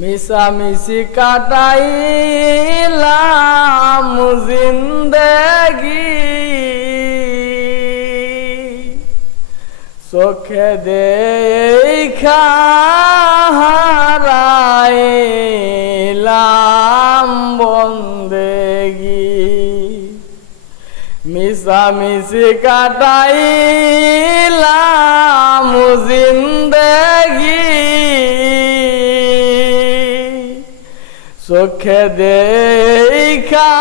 মিশামিশি কাটাইলাম জিন্দগি। চোখে দেখারাইলাম বন্দেগি। মিশামিশি কাটাইলাম জিন্দগি। চোখে দেখা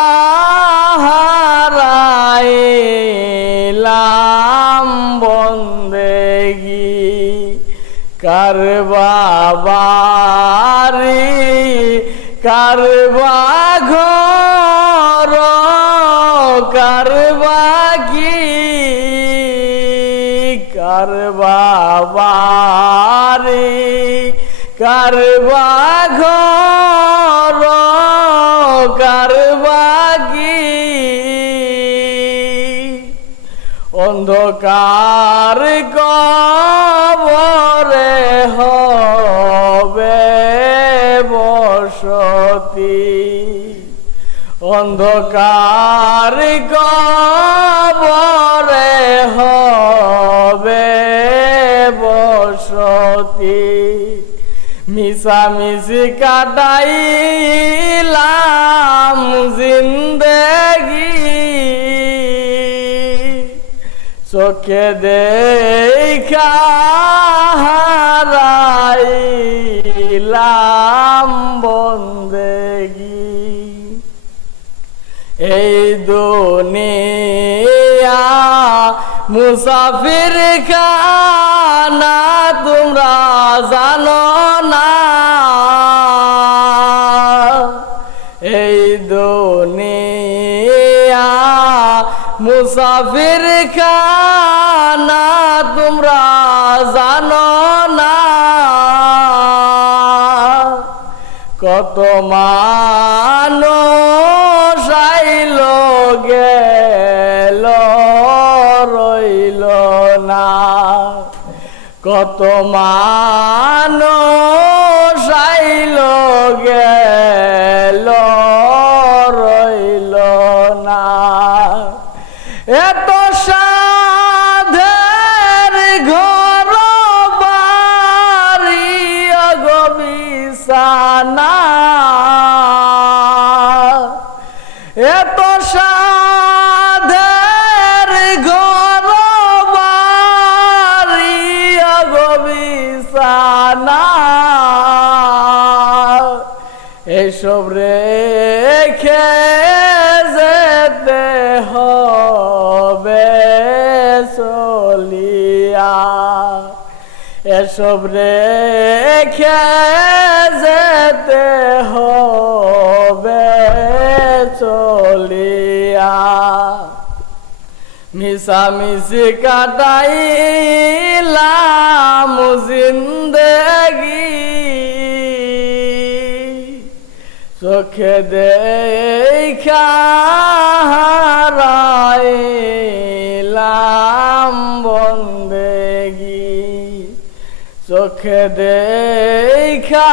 হারাইলাম বন্দেগি। কার বাবারি কার ঘর কার কি কার বাবারি কার ঘর কার কি অন্ধকার কবরে হবে বসতি। অন্ধকার কবরে হবে বসতি। মিশামিশি কাটাইলাম জিন্দগি। চোখে দেখা হারাইলাম বন্দেগি। এই দুনিয়া মুসাফির খানা তোমরা জানো না। এই দুনিয়া মুসাফির খানা তোমরা জানো না। কত মানুষ কত মানুষ আইল গেল রইল না। এত সাধের ঘর বাড়ি গবিসানা এত সাধের এসব রেখে যেতে হবে চলিয়া। এসব রেখে যেতে হবে চলিয়া। মিশামিশি কাটাইলাম জিন্দগি। চোখে দেখা হারাইলাম বন্দেগি চোখে দেখা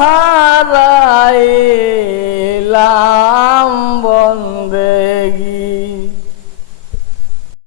হারাইলাম বন্দেগি